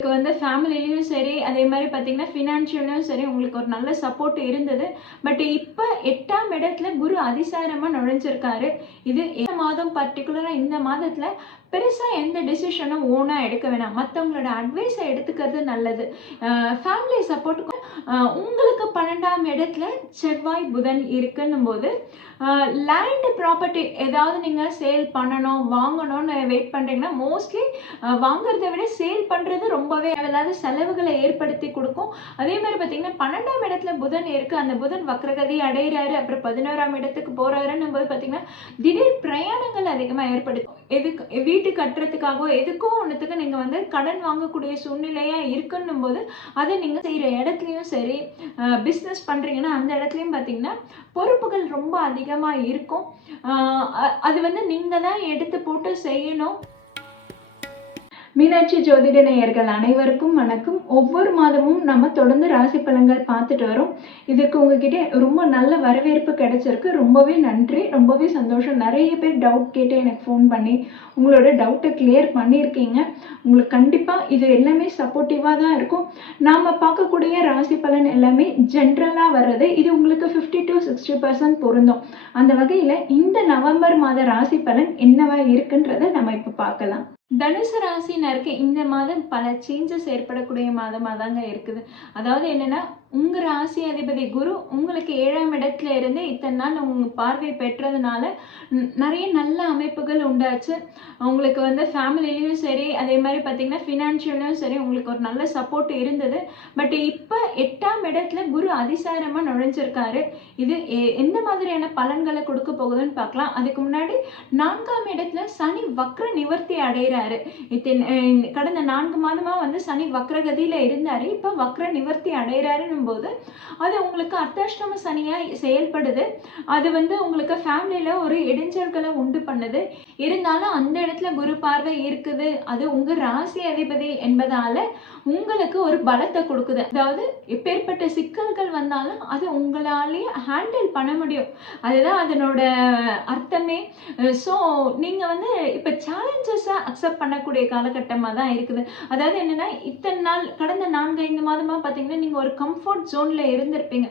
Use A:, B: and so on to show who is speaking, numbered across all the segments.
A: உங்களுக்கு வந்து ஃபேமிலிலையும் சரி அதே மாதிரி பார்த்தீங்கன்னா ஃபினான்ஷியலையும் சரி உங்களுக்கு ஒரு நல்ல சப்போர்ட் இருந்தது. பட் இப்போ எட்டாம் இடத்துல குரு அதிசாரமாக நுழைஞ்சிருக்காரு. இது இந்த மாதம் பர்டிகுலராக இந்த மாதத்தில்? பெருசாக எந்த டிசிஷனும் ஓனாக எடுக்க வேணாம். மற்றவங்களோட அட்வைஸை எடுத்துக்கிறது நல்லது. ஃபேமிலி சப்போர்ட்டுக்கும் உங்களுக்கு பன்னெண்டாம் இடத்துல செவ்வாய் புதன் இருக்குன்னும் போது லேண்ட் ப்ராப்பர்ட்டி ஏதாவது நீங்கள் சேல் பண்ணணும் வாங்கணும்னு வெயிட் பண்ணுறீங்கன்னா மோஸ்ட்லி வாங்குறத விட சேல் பண்ணுறது ரொம்பவே அதாவது செலவுகளை ஏற்படுத்தி கொடுக்கும். அதே மாதிரி பார்த்தீங்கன்னா பன்னெண்டாம் இடத்துல புதன் இருக்குது அந்த புதன் வக்ரகதி அடைகிறாரு அப்புறம் பதினோராம் இடத்துக்கு போகிறாருன்னும் போது பார்த்தீங்கன்னா திடீர் பிரயாணங்கள் அதிகமாக ஏற்படுத்தும். எதுக்கு வீட்டு கட்டுறதுக்காகவோ எதுக்கோ ஒன்றுத்துக்கு நீங்கள் வந்து கடன் வாங்கக்கூடிய சூழ்நிலையாக இருக்குன்னும் போது அதை நீங்கள் செய்கிற இடத்துலையும் சரி பிஸ்னஸ் பண்ணுறீங்கன்னா அந்த இடத்துலையும் பார்த்தீங்கன்னா பொறுப்புகள் ரொம்ப அதிகமாக இருக்கும். அது வந்து நீங்கள் தான் எடுத்து போட்டு செய்யணும். மீனாட்சி ஜோதிட நேயர்கள் அனைவருக்கும் வணக்கம். ஒவ்வொரு மாதமும் நம்ம தொடர்ந்து ராசி பலன்கள் பார்த்துட்டு வரோம். இதுக்கு உங்ககிட்ட ரொம்ப நல்ல வரவேற்பு கிடைச்சிருக்கு. ரொம்பவே நன்றி. ரொம்பவே சந்தோஷம். நிறைய பேர் டவுட் கேட்டு எனக்கு ஃபோன் பண்ணி உங்களோட டவுட்டை கிளியர் பண்ணியிருக்கீங்க. உங்களுக்கு கண்டிப்பாக இது எல்லாமே சப்போர்ட்டிவாக தான் இருக்கும். நாம் பார்க்கக்கூடிய ராசி பலன் எல்லாமே ஜென்ரலாக வர்றது இது உங்களுக்கு ஃபிஃப்டி டு சிக்ஸ்டி பர்சன்ட் பொருந்தும். அந்த வகையில் இந்த நவம்பர் மாத ராசி பலன் என்னவா இருக்குன்றதை நம்ம இப்போ பார்க்கலாம். தனுசு ராசினருக்கு இந்த மாதம் பல சேஞ்சஸ் ஏற்படக்கூடிய மாதமாக தாங்க இருக்குது. அதாவது என்னென்னா உங்கள் ராசி அதிபதி குரு உங்களுக்கு ஏழாம் இடத்துல இருந்து இத்தனை நாள் உங்க பார்வை பெற்றதுனால நிறைய நல்ல அமைப்புகள் உண்டாச்சு. உங்களுக்கு வந்து ஃபேமிலிலையும் சரி அதே மாதிரி பார்த்தீங்கன்னா ஃபினான்ஷியலையும் சரி உங்களுக்கு ஒரு நல்ல சப்போர்ட் இருந்தது. பட் இப்போ எட்டாம் இடத்துல குரு அதிசாரமாக நுழைஞ்சிருக்காரு. இது எ- எந்த மாதிரியான பலன்களை கொடுக்க போகுதுன்னு பார்க்கலாம் அதுக்கு முன்னாடி நான்காம் இடத்துல சனி வக்ர நிவர்த்தி அடைகிறாரு இத்தனை கடந்த நான்கு மாதமாக வந்து சனி வக்ரகதியில் இருந்தார். இப்போ வக்ர நிவர்த்தி அடைகிறாருன்னு போது அது உங்களுக்கு அர்த்தாஷ்டம சனியா செயல்படுது. அது வந்து உங்களுக்கு ஃபேமிலியில் ஒரு இடைஞ்சல்களை உண்டு பண்ணுது. இருந்தாலும் அந்த இடத்துல குரு பார்வை இருக்குது. அது உங்க ராசி அதிபதி என்பதால உங்களுக்கு ஒரு பலத்தை கொடுக்குது. அதாவது எப்பேற்பட்ட சிக்கல்கள் வந்தாலும் அது உங்களாலேயே ஹேண்டில் பண்ண முடியும். அதுதான் அதனோட அர்த்தமே. ஸோ நீங்கள் வந்து இப்போ சேலஞ்சஸை அக்செப்ட் பண்ணக்கூடிய காலகட்டமாக தான் இருக்குது. அதாவது என்னென்னா இத்தனை நாள் கடந்த நான்கு ஐந்து மாதமாக பார்த்தீங்கன்னா நீங்கள் ஒரு கம்ஃபர்ட் ஜோனில் இருந்திருப்பீங்க.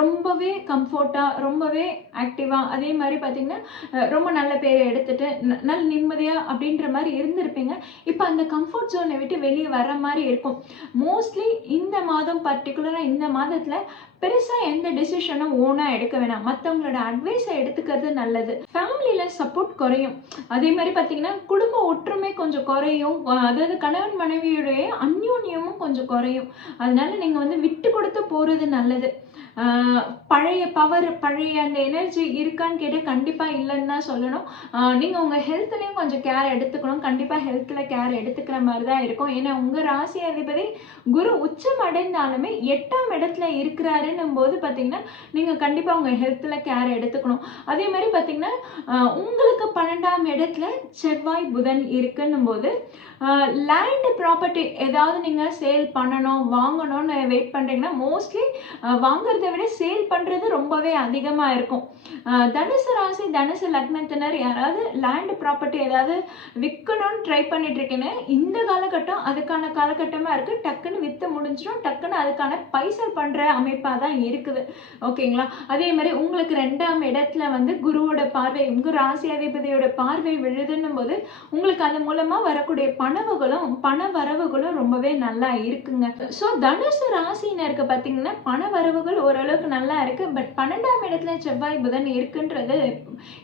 A: ரொம்பவே கம்ஃபோர்ட்டாக ரொம்பவே ஆக்டிவாக அதே மாதிரி பார்த்தீங்கன்னா ரொம்ப நல்ல பேரை எடுத்துட்டு ந- நல்ல நிம்மதியாக அப்படின்ற மாதிரி இருந்திருப்பீங்க. இப்போ அந்த கம்ஃபர்ட் ஜோனை விட்டு வெளியே வர மாதிரி இருக்கும். மோஸ்ட்லி இந்த மாதம் பர்டிகுலராக இந்த மாதத்தில் பெருசாக எந்த டிசிஷனும் ஓனாக எடுக்க வேணாம். மற்றவங்களோட அட்வைஸை எடுத்துக்கிறது நல்லது. ஃபேமிலியில் சப்போர்ட் குறையும். அதே மாதிரி பார்த்தீங்கன்னா குடும்ப ஒற்றுமை கொஞ்சம் குறையும். அதாவது கணவன் மனைவியுடைய அந்யோன்யமும் கொஞ்சம் குறையும். அதனால நீங்கள் வந்து விட்டு கொடுத்து போகிறது நல்லது. பழைய பவர் பழைய அந்த எனர்ஜி இருக்கான்னு கேட்டால் கண்டிப்பாக இல்லைன்னு தான் சொல்லணும். நீங்கள் உங்கள் ஹெல்த்லேயும் கொஞ்சம் கேர் எடுத்துக்கணும். கண்டிப்பாக ஹெல்த்தில் கேர் எடுத்துக்கிற மாதிரி தான் இருக்கும். ஏன்னா உங்கள் ராசி அதிபதி குரு உச்சம் அடைந்தாலுமே எட்டாம் இடத்துல இருக்கிறாருன்னும் போது பார்த்தீங்கன்னா நீங்கள் கண்டிப்பாக உங்கள் ஹெல்த்தில் கேர் எடுத்துக்கணும். அதே மாதிரி பார்த்தீங்கன்னா உங்களுக்கு பன்னெண்டாம் இடத்துல செவ்வாய் புதன் இருக்குன்னும் போது லேண்டு ப்ராப்பர்ட்டி ஏதாவது நீங்கள் சேல் பண்ணணும் வாங்கணும்னு வெயிட் பண்ணுறீங்கன்னா மோஸ்ட்லி வாங்குறதை விட சேல் பண்ணுறது ரொம்பவே அதிகமாக இருக்கும். தனுசு ராசி தனுசு லக்னத்தினர் யாராவது லேண்ட் ப்ராப்பர்ட்டி ஏதாவது விற்கணும்னு ட்ரை பண்ணிட்டுருக்கேன்னு இந்த காலகட்டம் அதுக்கான காலகட்டமாக இருக்குது டக்குன்னு விற்று முடிஞ்சிடும் டக்குன்னு அதுக்கான பைசல் பண்ணுற அமைப்பாக தான் இருக்குது. ஓகேங்களா? அதே மாதிரி உங்களுக்கு ரெண்டாம் இடத்துல வந்து குருவோட பார்வை உங்கள் ராசி அதிபதியோட பார்வை விழுதுன்னும் போது உங்களுக்கு அது மூலமாக வரக்கூடிய பணவுகளும் பண வரவுகளும் ரொம்பவே நல்லா இருக்குங்க. ஸோ தனுசு ராசினருக்கு பார்த்தீங்கன்னா பண வரவுகள் ஓரளவுக்கு நல்லா இருக்கு. பட் பன்னெண்டாம் இடத்துல செவ்வாய் புதன் இருக்குன்றது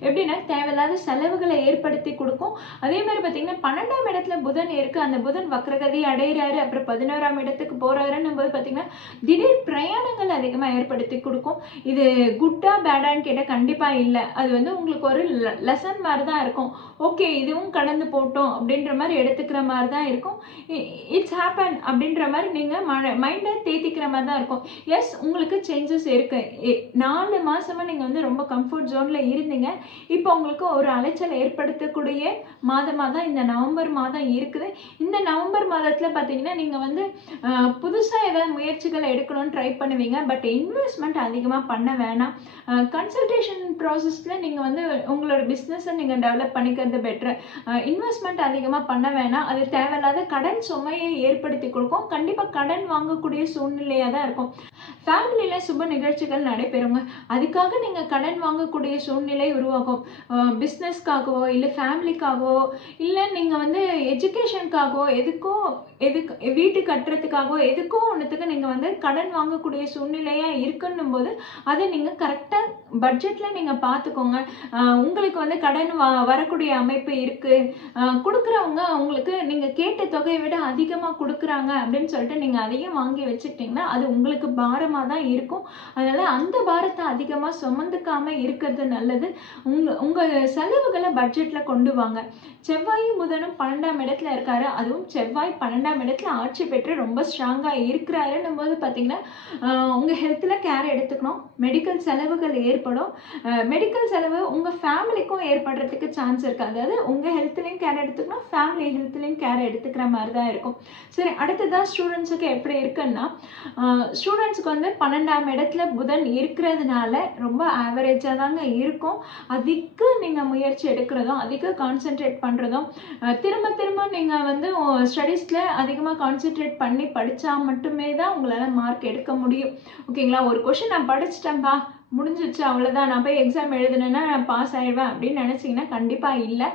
A: எப்படின்னா தேவையில்லாத செலவுகளை ஏற்படுத்தி கொடுக்கும். அதே மாதிரி பார்த்தீங்கன்னா பன்னெண்டாம் இடத்துல புதன் இருக்கு. அந்த புதன் வக்ரகதி அடைகிறாரு அப்புறம் பதினோராம் இடத்துக்கு போறாருன்னும் போது பார்த்தீங்கன்னா திடீர் பிரயாணங்கள் அதிகமாக ஏற்படுத்தி கொடுக்கும். இது குட்டா பேடான்னு கேட்டால் கண்டிப்பாக இல்லை. அது வந்து உங்களுக்கு ஒரு லெசன் மாதிரி தான் இருக்கும். ஓகே இதுவும் கடந்து போட்டோம் அப்படின்ற மாதிரி எடுத்துக்கிற மாதிரி தான் இருக்கும் இட்ஸ் ஹேப்பன் அப்படின்ற மாதிரி நீங்கள் மைண்டை தேத்திக்கிற மாதிரி தான் இருக்கும். எஸ் உங்களுக்கு சேஞ்சஸ் இருக்கு. எ- நாலு மாசமா நீங்கள் வந்து ரொம்ப கம்ஃபர்ட் ஜோனில் இருந்தீங்க. இருந்தீங்க இப்போ உங்களுக்கு ஒரு அலைச்சல் ஏற்படுத்தக்கூடிய மாதமாக தான் இந்த நவம்பர் மாதம் இருக்குது. இந்த நவம்பர் மாதத்தில் பார்த்தீங்கன்னா நீங்கள் வந்து புதுசாக ஏதாவது முயற்சிகள் எடுக்கணும்னு ட்ரை பண்ணுவீங்க. பட் இன்வெஸ்ட்மெண்ட் அதிகமாக பண்ண வேணாம். கன்சல்டேஷன் ப்ராசஸில் நீங்கள் வந்து உங்களோட பிஸ்னஸை நீங்கள் டெவலப் பண்ணிக்கிறது பெட்ரு இன்வெஸ்ட்மெண்ட் அதிகமாக பண்ண வேணாம். அது தேவையில்லாத கடன் சுமையை ஏற்படுத்தி கொடுக்கும். கண்டிப்பாக கடன் வாங்கக்கூடிய சூழ்நிலையாக தான் இருக்கும். ஃபேமிலியில் சுப நிகழ்ச்சிகள் நடைபெறுங்க. அதுக்காக நீங்கள் கடன் வாங்கக்கூடிய சூழ்நிலை உருவாகும். பிஸ்னஸ்க்காகவோ இல்லை ஃபேமிலிக்காகவோ இல்லை நீங்கள் வந்து எஜுகேஷனுக்காகவோ எதுக்கோ எதுக்கு வீட்டு கட்டுறதுக்காகவோ எதுக்கோ ஒன்றுத்துக்கு நீங்கள் வந்து கடன் வாங்கக்கூடிய சூழ்நிலையாக இருக்குன்னும் போது அதை நீங்கள் கரெக்டாக பட்ஜெட்டில் நீங்கள் பார்த்துக்கோங்க உங்களுக்கு வந்து கடன் வ வரக்கூடிய அமைப்பு இருக்குது கொடுக்குறவங்க உங்களுக்கு நீங்கள் கேட்ட தொகையை விட அதிகமாக கொடுக்குறாங்க அப்படின்னு சொல்லிட்டு நீங்கள் அதையும் வாங்கி வச்சுக்கிட்டிங்கன்னா அது உங்களுக்கு பாரமாக தான் இருக்கும். அதனால் அந்த பாரத்தை அதிகமாக சுமந்துக்காமல் இருக்கிறது நல்லது. உங்கள் உங்கள் செலவுகளை பட்ஜெட்டில் கொண்டு வாங்க. செவ்வாயும் புதனும் பன்னெண்டாம் இடத்துல இருக்காரு. அதுவும் செவ்வாய் பன்னெண்டாம் இடத்துல ஆட்சி பெற்று ரொம்ப ஸ்ட்ராங்காக இருக்கிறாருன்னும் போது பார்த்தீங்கன்னா உங்கள் ஹெல்த்தில் கேர் எடுத்துக்கணும். மெடிக்கல் செலவுகள் ஏற்படும். மெடிக்கல் செலவு உங்கள் ஃபேமிலிக்கும் ஏற்படுறதுக்கு சான்ஸ் இருக்குது அதாவது உங்கள் ஹெல்த்துலேயும் கேர் எடுத்துக்கணும். ஃபேமிலி ஹெல்த்லேயும் கேர் எடுத்துக்கிற மாதிரி தான் இருக்கும். சரி அடுத்ததாக ஸ்டூடெண்ட்ஸுக்கு எப்படி இருக்குன்னா ஸ்டூடெண்ட்ஸுக்கு வந்து பன்னெண்டாம் இடத்துல புதன் இருக்கிறதுனால ரொம்ப ஆவரேஜாக தாங்க இருக்கும். அதுக்கு நீங்கள் முயற்சி எடுக்கிறதும் அதுக்கு கான்சென்ட்ரேட் பண்ணுறதும் திரும்ப திரும்ப நீங்கள் வந்து ஸ்டடீஸில் அதிகமாக கான்சென்ட்ரேட் பண்ணி படித்தா மட்டுமே தான் உங்களால் மார்க் எடுக்க முடியும். ஓகேங்களா ஒரு கொஷின் நான் படிச்சிட்டேன்ப்பா முடிஞ்சிச்சு அவ்வளோதான் நான் போய் எக்ஸாம் எழுதுனேன்னா நான் பாஸ் ஆயிடுவேன் அப்படின்னு நினச்சிங்கன்னா கண்டிப்பாக இல்லை.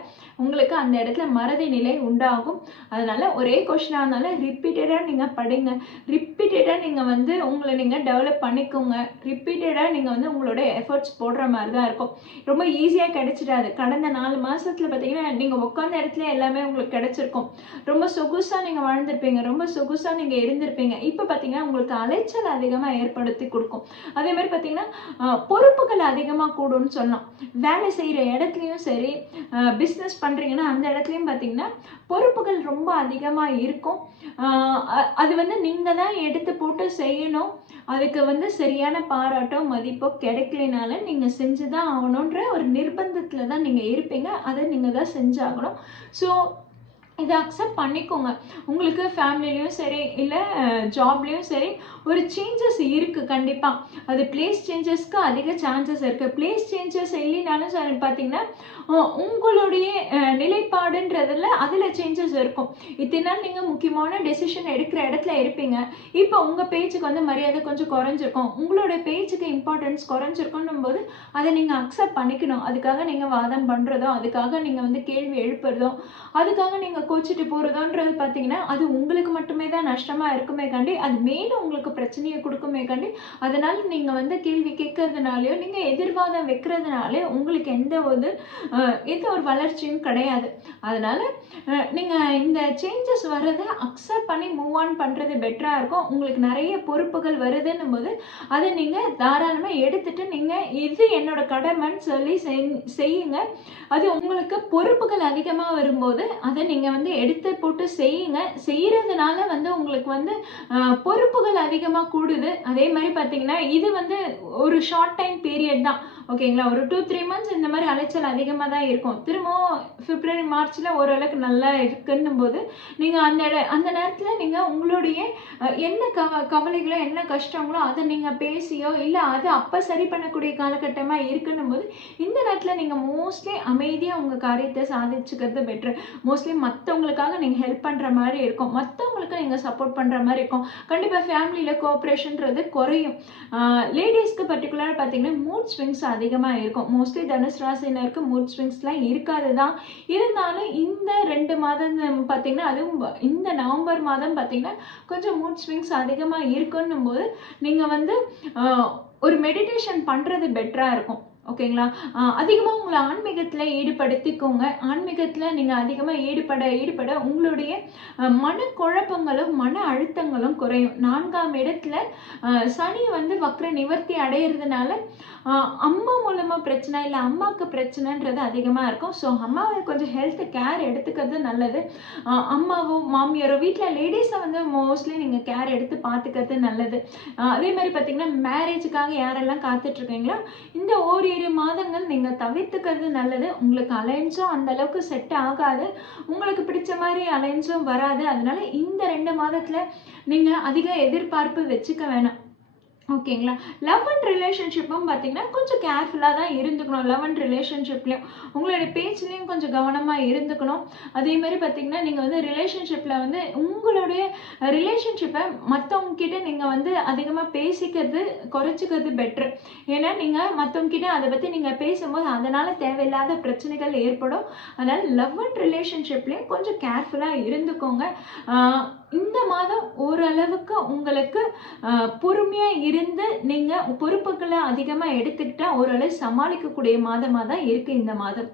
A: உங்களுக்கு அந்த இடத்துல மறதி நிலை உண்டாகும். அதனால் ஒரே கொஷினாக இருந்தாலும் ரிப்பீட்டடாக நீங்கள் படிங்க. ரிப்பீட்டடாக நீங்கள் வந்து உங்களை நீங்கள் டெவலப் பண்ணிக்கோங்க. ரிப்பீட்டடாக நீங்கள் வந்து உங்களோட எஃபர்ட்ஸ் போடுற மாதிரி தான் இருக்கும். ரொம்ப ஈஸியாக கிடைச்சிடாது. கடந்த நாலு மாதத்தில் பார்த்தீங்கன்னா நீங்கள் உட்காந்த இடத்துல எல்லாமே உங்களுக்கு கிடைச்சிருக்கும். ரொம்ப சொகுசாக நீங்கள் வாழ்ந்திருப்பீங்க. ரொம்ப சொகுசாக நீங்கள் இருந்திருப்பீங்க. இப்போ பார்த்தீங்கன்னா உங்களுக்கு அலைச்சல் அதிகமாக ஏற்படுத்தி கொடுக்கும். அதே மாதிரி பார்த்தீங்கன்னா பொறுப்புகள் அதிகமாக கூடும்னு சொல்லலாம். வேலை செய்கிற இடத்துலையும் சரி பிஸ்னஸ் பண்ணுறீங்கன்னா அந்த இடத்துலையும் பார்த்தீங்கன்னா பொறுப்புகள் ரொம்ப அதிகமாக இருக்கும். அது வந்து நீங்கள் தான் எடுத்து போட்டு செய்யணும். அதுக்கு வந்து சரியான பாராட்டோ மதிப்போ கிடைக்கலனால நீங்கள் செஞ்சு தான் ஆகணுன்ற ஒரு நிர்பந்தத்தில் தான் நீங்கள் இருப்பீங்க. அதை நீங்கள் தான் செஞ்சாகணும். ஸோ இதை அக்செப்ட் பண்ணிக்கோங்க. உங்களுக்கு ஃபேமிலிலையும் சரி இல்லை ஜாப்லேயும் சரி ஒரு சேஞ்சஸ் இருக்குது கண்டிப்பாக அது பிளேஸ் சேஞ்சஸ்க்கு அதிக சான்சஸ் இருக்குது பிளேஸ் சேஞ்சஸ் இல்லைனாலும் சரி பார்த்தீங்கன்னா உங்களுடைய நிலைப்பாடுன்றதில் அதில் சேஞ்சஸ் இருக்கும். இத்தனை நாள் நீங்கள் முக்கியமான டெசிஷன் எடுக்கிற இடத்துல இருப்பீங்க. இப்போ உங்கள் பேச்சுக்கு வந்து மரியாதை கொஞ்சம் குறைஞ்சிருக்கும். உங்களோட பேச்சுக்கு இம்பார்ட்டன்ஸ் குறைஞ்சிருக்கும் போது அதை நீங்கள் அக்செப்ட் பண்ணிக்கணும். அதுக்காக நீங்கள் வாதம் பண்ணுறதோ அதுக்காக நீங்கள் வந்து கேள்வி எழுப்புறதோ அதுக்காக நீங்கள் கோச்சிட்டு போகிறதோன்றது பார்த்தீங்கன்னா அது உங்களுக்கு மட்டுமே தான் நஷ்டமாக இருக்குமே காண்டி அது மேலும் உங்களுக்கு பிரச்சனையை கொடுக்குமே காண்டி அதனால் நீங்கள் வந்து கேள்வி கேட்கறதுனாலையோ நீங்கள் எதிர்வாதம் வைக்கிறதுனாலே உங்களுக்கு எந்த ஒரு எந்த ஒரு வளர்ச்சியும் கிடையாது. அதனால் நீங்கள் இந்த சேஞ்சஸ் வர்றதை அக்செப்ட் பண்ணி மூவ் ஆன் பண்ணுறது பெட்டராக இருக்கும். உங்களுக்கு நிறைய பொறுப்புகள் வருதுன்னும் போது அதை நீங்கள் தாராளமாக எடுத்துகிட்டு நீங்கள் இது என்னோட கடமைன்னு சொல்லி செய்யுங்க. அது உங்களுக்கு பொறுப்புகள் அதிகமாக வரும்போது அதை நீங்கள் வந்து எடுத்து போட்டு செய்யுங்க. செய்கிறதுனால வந்து உங்களுக்கு வந்து பொறுப்புகள் அதிகமாக கூடுது. அதே மாதிரி பார்த்தீங்கன்னா இது வந்து ஒரு ஷார்ட் டைம் பீரியட் தான். ஓகேங்களா? ஒரு டூ த்ரீ மந்த்ஸ் இந்த மாதிரி அலைச்சல் அதிகமாக தான் இருக்கும். திரும்பவும் பிப்ரவரி மார்ச்சில் ஓரளவுக்கு நல்லா இருக்குன்னும் போது நீங்கள் அந்த இட அந்த நேரத்தில் நீங்கள் உங்களுடைய என்ன கவ கவலைகளோ என்ன கஷ்டங்களோ அதை நீங்கள் பேசியோ இல்லை அது அப்போ சரி பண்ணக்கூடிய காலகட்டமாக இருக்குன்னும் போது இந்த நேரத்தில் நீங்கள் மோஸ்ட்லி அமைதியாக உங்கள் காரியத்தை சாதிச்சுக்கிறது பெட்ரு மோஸ்ட்லி மற்றவங்களுக்காக நீங்கள் ஹெல்ப் பண்ணுற மாதிரி இருக்கும். மற்றவங்களுக்கு நீங்கள் சப்போர்ட் பண்ணுற மாதிரி இருக்கும். கண்டிப்பாக ஃபேமிலியில் கோஆப்ரேஷன்றது குறையும். லேடிஸ்க்கு பர்டிகுலராக பார்த்தீங்கன்னா மூட் ஸ்விங்ஸ் அதிகமாக இருக்கும். மோஸ்ட்லி தனுஷ் ராசினருக்கு மூட் ஸ்விங்ஸ்லாம் இருக்காது தான் இருந்தாலும் இந்த ரெண்டு மாதம் பார்த்தீங்கன்னா அதுவும் இந்த நவம்பர் மாதம் பார்த்தீங்கன்னா கொஞ்சம் மூட் ஸ்விங்ஸ் அதிகமாக இருக்குன்னும் போது நீங்கள் வந்து ஒரு மெடிடேஷன் பண்ணுறது பெட்டராக இருக்கும். ஓகேங்களா? அதிகமாக உங்களை ஆன்மீகத்தில் ஈடுபடுத்திக்கோங்க. ஆன்மீகத்தில் நீங்கள் அதிகமாக ஈடுபட ஈடுபட உங்களுடைய மனக்குழப்பங்களும் மன அழுத்தங்களும் குறையும். நான்காம் இடத்துல சனி வந்து வக்ர நிவர்த்தி அடையிறதுனால அம்மா மூலமாக பிரச்சனை இல்லை அம்மாவுக்கு பிரச்சனைன்றது அதிகமாக இருக்கும். ஸோ அம்மாவை கொஞ்சம் ஹெல்த் கேர் எடுத்துக்கிறது நல்லது. அம்மாவோ மாமியாரோ வீட்டில் லேடிஸை வந்து மோஸ்ட்லி நீங்கள் கேர் எடுத்து பார்த்துக்கிறது நல்லது. அதே மாதிரி பார்த்தீங்கன்னா மேரேஜுக்காக யாரெல்லாம் காத்துட்ருக்கீங்களோ இந்த ஓரிய ஓரிரு மாதங்கள் நீங்கள் தவிர்த்துக்கிறது நல்லது. உங்களுக்கு அலைன்ஸும் அந்த அளவுக்கு செட் ஆகாது. உங்களுக்கு பிடிச்ச மாதிரி அலைன்ஸும் வராது. அதனால இந்த ரெண்டு மாதத்தில் நீங்கள் அதிக எதிர்பார்ப்பு வச்சுக்க வேணாம். ஓகேங்களா? லவ் அண்ட் ரிலேஷன்ஷிப்பும் பார்த்தீங்கன்னா, கொஞ்சம் கேர்ஃபுல்லாக தான் இருந்துக்கணும். லவ் அண்ட் ரிலேஷன்ஷிப்லேயும் உங்களுடைய பேச்சுலேயும் கொஞ்சம் கவனமாக இருந்துக்கணும். அதே மாதிரி பார்த்தீங்கன்னா, நீங்கள் வந்து ரிலேஷன்ஷிப்பில் வந்து உங்களுடைய ரிலேஷன்ஷிப்பை மற்றவங்கக்கிட்ட நீங்கள் வந்து அதிகமாக பேசிக்கிறது குறைச்சிக்கிறது பெட்ரு ஏன்னா, நீங்கள் மத்தவங்க அதை பற்றி நீங்கள் பேசும்போது, அதனால் தேவையில்லாத பிரச்சனைகள் ஏற்படும். அதனால் லவ் அண்ட் ரிலேஷன்ஷிப்லேயும் கொஞ்சம் கேர்ஃபுல்லாக இருந்துக்கோங்க. இந்த மாதம் ஓரளவுக்கு உங்களுக்கு பொறுமையாக இரு இருந்து, நீங்க பொறுப்புகளை அதிகமா எடுத்துக்கிட்டா, ஓரளவு சமாளிக்கக்கூடிய மாதமா தான் இருக்கு இந்த மாதம்.